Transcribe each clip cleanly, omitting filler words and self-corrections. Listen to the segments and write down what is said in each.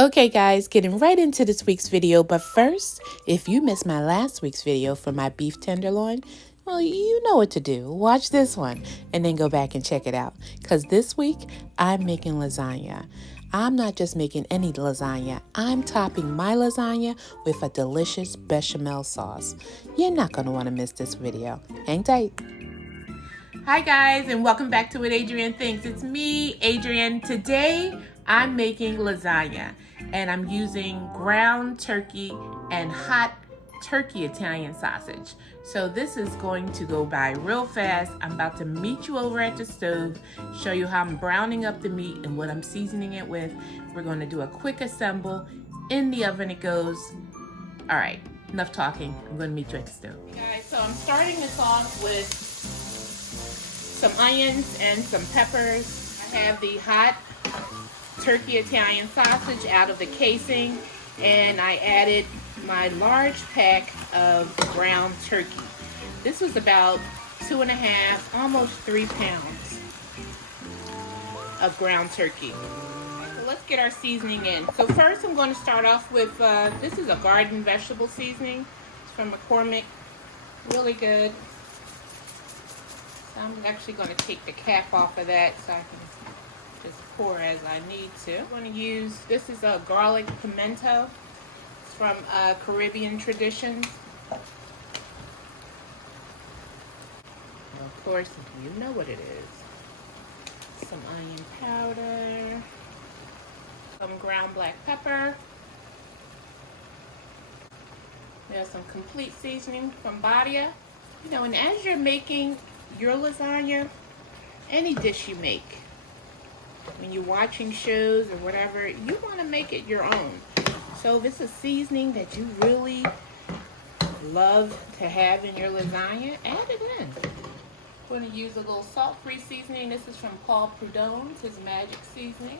Okay guys, getting right into this week's video, but first, if you missed my last week's video for my beef tenderloin, well, you know what to do. Watch this one and then go back and check it out. Because this week, I'm making lasagna. I'm not just making any lasagna. I'm topping my lasagna with a delicious bechamel sauce. You're not going to want to miss this video. Hang tight. Hi guys, and welcome back to What Adrienne Thinks. It's me, Adrienne. Today, I'm making lasagna, and I'm using ground turkey and hot turkey Italian sausage. So this is going to go by real fast. I'm about to meet you over at the stove, show you how I'm browning up the meat and what I'm seasoning it with. We're going to do a quick assemble. In the oven it goes. All right, enough talking. I'm going to meet you at the stove. Hey guys, so I'm starting this off with some onions and some peppers. I have the hot turkey Italian sausage out of the casing, and I added my large pack of ground turkey. This was about 2.5, almost 3 pounds of ground turkey. So let's get our seasoning in. So first I'm going to start off with, this is a garden vegetable seasoning. It's from McCormick, really good. I'm actually going to take the cap off of that so I can just pour as I need to. I'm going to use, this is a garlic pimento. It's from Caribbean Traditions. And of course, you know what it is. Some onion powder. Some ground black pepper. We have some complete seasoning from Badia. You know, and as you're making your lasagna, any dish you make, when you're watching shows or whatever, you want to make it your own. So if it's a seasoning that you really love to have in your lasagna, add it in. I'm going to use a little salt-free seasoning. This is from Prudhomme, his magic seasoning.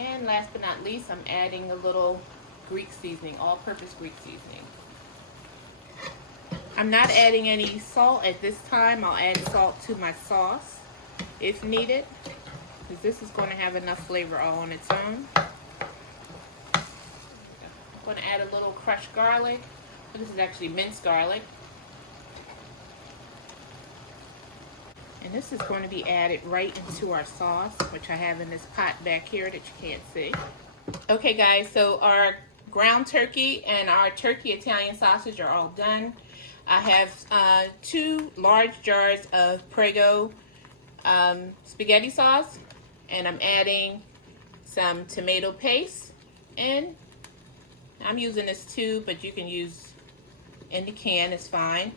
And last but not least, I'm adding a little Greek seasoning, all-purpose Greek seasoning. I'm not adding any salt at this time. I'll add salt to my sauce if needed, because this is going to have enough flavor all on its own. I'm going to add a little crushed garlic. This is actually minced garlic. And this is going to be added right into our sauce, which I have in this pot back here that you can't see. Okay guys, so our ground turkey and our turkey Italian sausage are all done. I have 2 large jars of Prego spaghetti sauce, and I'm adding some tomato paste, and I'm using this tube, but you can use in the can, it's fine.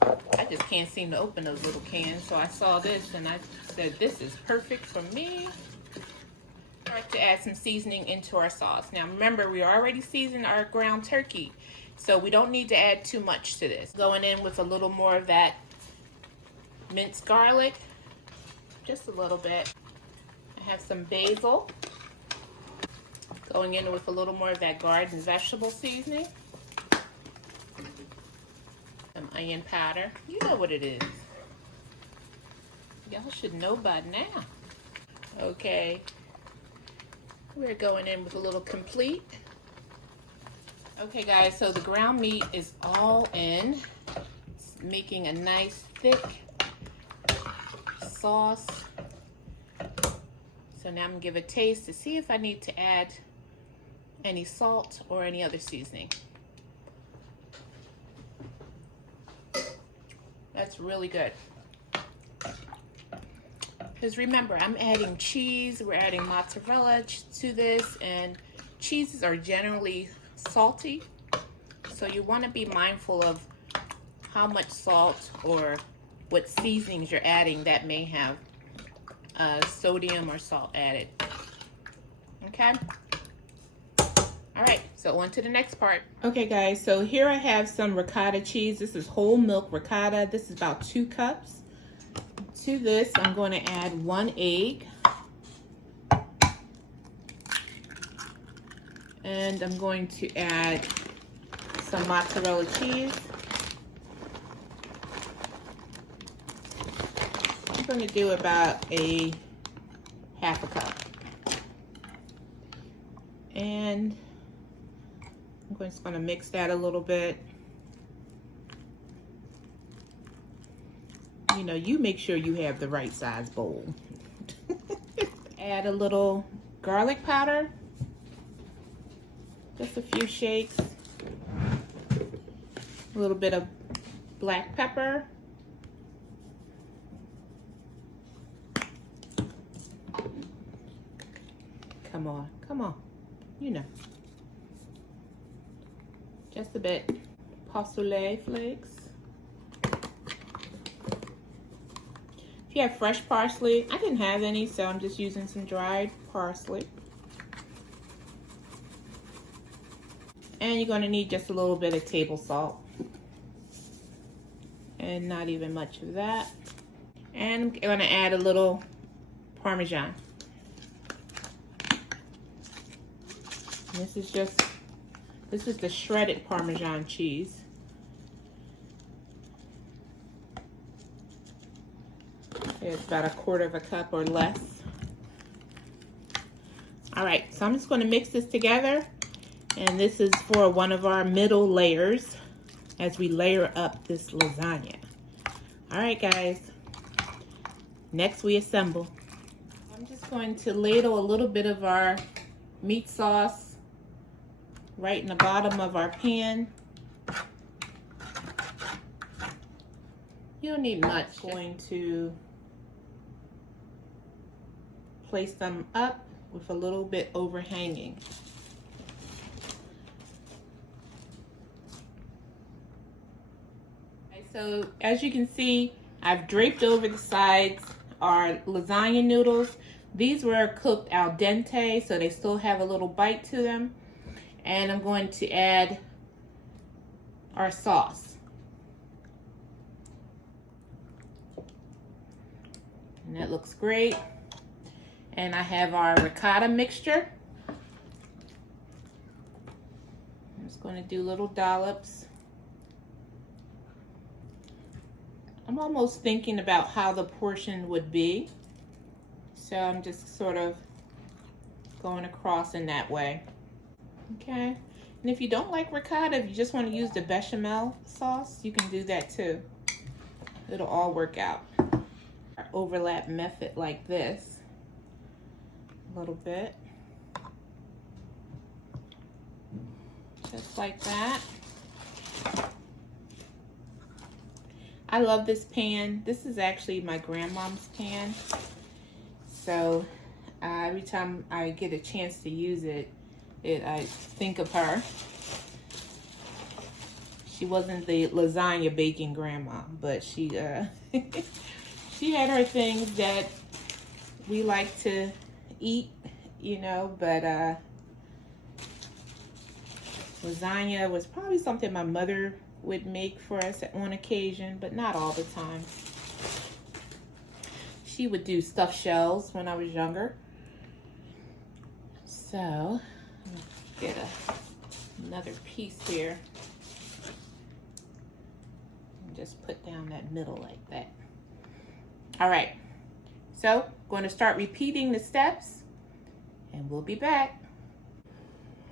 I just can't seem to open those little cans, so I saw this and I said this is perfect for me. Start to add some seasoning into our sauce. Now remember, we already seasoned our ground turkey, so we don't need to add too much to this. Going in with a little more of that minced garlic, just a little bit. I have some basil. Going in with a little more of that garden vegetable seasoning. Some onion powder. You know what it is. Y'all should know by now. Okay. We're going in with a little complete. Okay guys, so the ground meat is all in. It's making a nice thick sauce. So now I'm gonna give a taste to see if I need to add any salt or any other seasoning. That's really good. Because remember, I'm adding cheese, we're adding mozzarella to this, and cheeses are generally salty, so you want to be mindful of how much salt or what seasonings you're adding that may have sodium or salt added. Okay, all right, so on to the next part. Okay guys, so here I have some ricotta cheese. This is whole milk ricotta. This is about 2 cups. To this I'm going to add 1 egg. And I'm going to add some mozzarella cheese. I'm going to do about a half a cup. And I'm just going to mix that a little bit. You know, you make sure you have the right size bowl. Add a little garlic powder. Just a few shakes. A little bit of black pepper. Come on, come on. You know. Just a bit. Parsley flakes. If you have fresh parsley, I didn't have any, so I'm just using some dried parsley. And you're going to need just a little bit of table salt. And not even much of that. And I'm going to add a little Parmesan. And this is the shredded Parmesan cheese. It's about 1/4 cup or less. All right, so I'm just going to mix this together, and this is for one of our middle layers as we layer up this lasagna. All right, guys, next we assemble. I'm just going to ladle a little bit of our meat sauce right in the bottom of our pan. You don't need much. I'm going to place them up with a little bit overhanging. Okay, so as you can see, I've draped over the sides our lasagna noodles. These were cooked al dente, so they still have a little bite to them. And I'm going to add our sauce. And that looks great. And I have our ricotta mixture. I'm just going to do little dollops. I'm almost thinking about how the portion would be. So I'm just sort of going across in that way. Okay. And if you don't like ricotta, if you just want to use the bechamel sauce, you can do that too. It'll all work out. Our overlap method like this. A little bit. Just like that. I love this pan. This is actually my grandmom's pan. So every time I get a chance to use it, I think of her. She wasn't the lasagna baking grandma, but she she had her things that we like to eat, you know, but lasagna was probably something my mother would make for us on occasion, but not all the time. She would do stuffed shells when I was younger. So, get another piece here. And just put down that middle like that. All right. So, going to start repeating the steps, and we'll be back.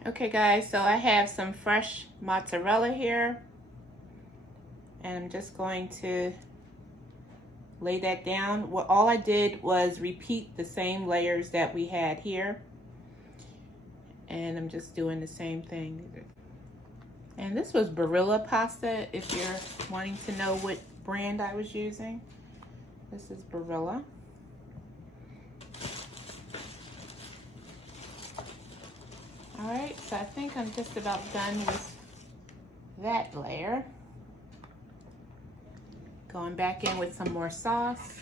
Okay, guys, so I have some fresh mozzarella here, and I'm just going to lay that down. Well, all I did was repeat the same layers that we had here, and I'm just doing the same thing. And this was Barilla pasta, if you're wanting to know what brand I was using. This is Barilla. All right, so I think I'm just about done with that layer. Going back in with some more sauce.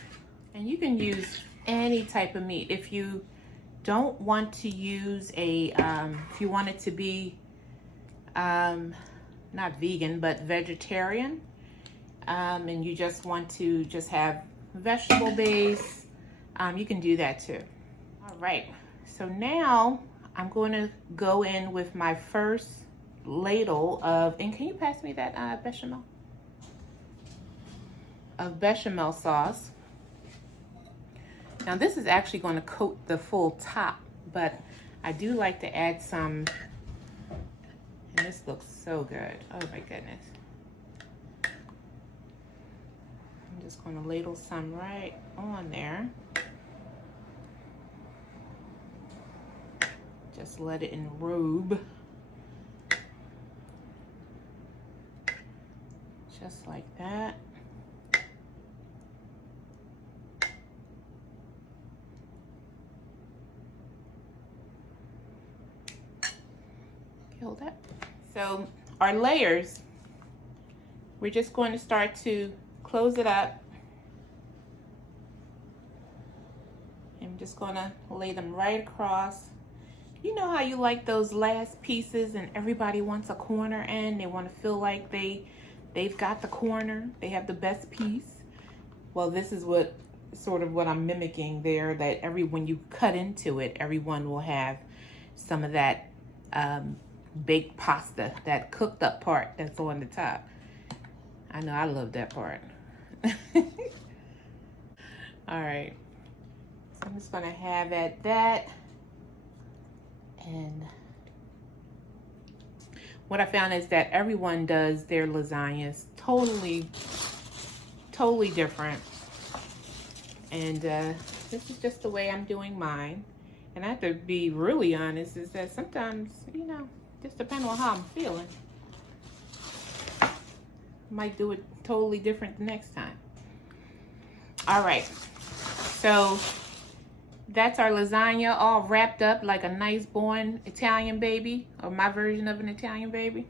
And you can use any type of meat. If you don't want to use a, if you want it to be, not vegan, but vegetarian, and you just want to just have vegetable base, you can do that too. All right, so now I'm going to go in with my first ladle of, and can you pass me that bechamel? Of bechamel sauce. Now this is actually going to coat the full top, but I do like to add some, and this looks so good. Oh my goodness. I'm just going to ladle some right on there. Just let it enrobe. Just like that. Hold that. So our layers, we're just going to start to close it up. I'm just going to lay them right across. You know how you like those last pieces and everybody wants a corner and they want to feel like they've got the corner, they have the best piece. Well, this is what sort of what I'm mimicking there, that when you cut into it, everyone will have some of that baked pasta, that cooked up part that's on the top. I know I love that part. All right, so I'm just gonna have at that. And what I found is that everyone does their lasagnas totally different. And this is just the way I'm doing mine. And I have to be really honest, is that sometimes, you know, just depending on how I'm feeling, I might do it totally different the next time. All right, so that's our lasagna all wrapped up like a nice born Italian baby, or my version of an Italian baby.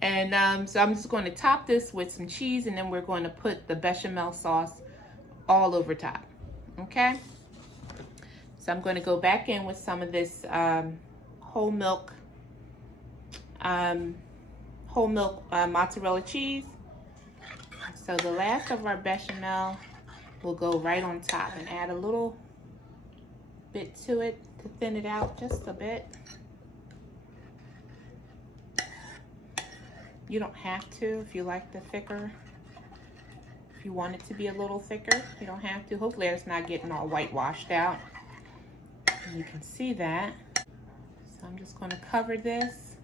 And so I'm just going to top this with some cheese, and then we're going to put the bechamel sauce all over top. Okay, so I'm going to go back in with some of this whole milk mozzarella cheese. So the last of our bechamel will go right on top, and add a little bit to it to thin it out just a bit. You don't have to if you like the thicker. If you want it to be a little thicker, you don't have to. Hopefully it's not getting all whitewashed out. And you can see that. So I'm just going to cover this.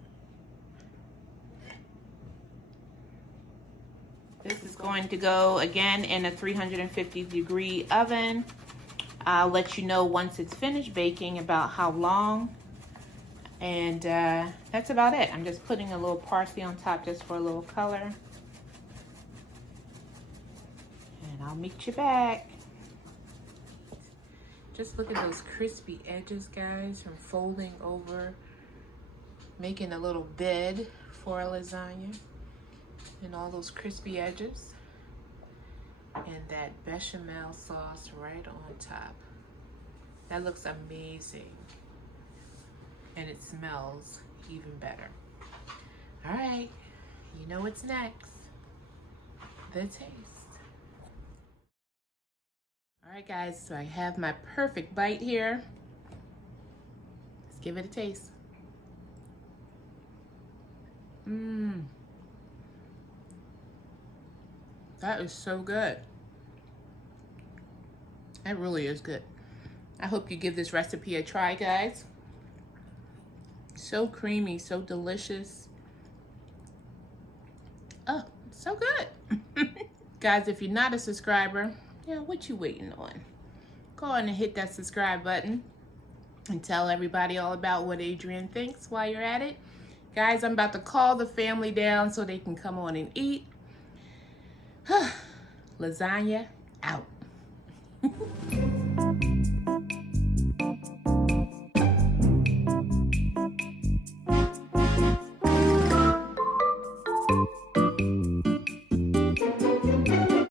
This is going to go again in a 350-degree oven. I'll let you know once it's finished baking about how long. And that's about it. I'm just putting a little parsley on top just for a little color. And I'll meet you back. Just look at those crispy edges, guys, from folding over, making a little bed for a lasagna. And all those crispy edges. And that bechamel sauce right on top. That looks amazing. And it smells even better. All right, you know what's next. The taste. All right, guys, so I have my perfect bite here. Let's give it a taste. That is so good. That really is good. I hope you give this recipe a try, guys. So creamy, so delicious. Oh, so good. Guys, if you're not a subscriber, yeah, what you waiting on? Go on and hit that subscribe button and tell everybody all about what Adrienne thinks while you're at it. Guys, I'm about to call the family down so they can come on and eat. Lasagna out.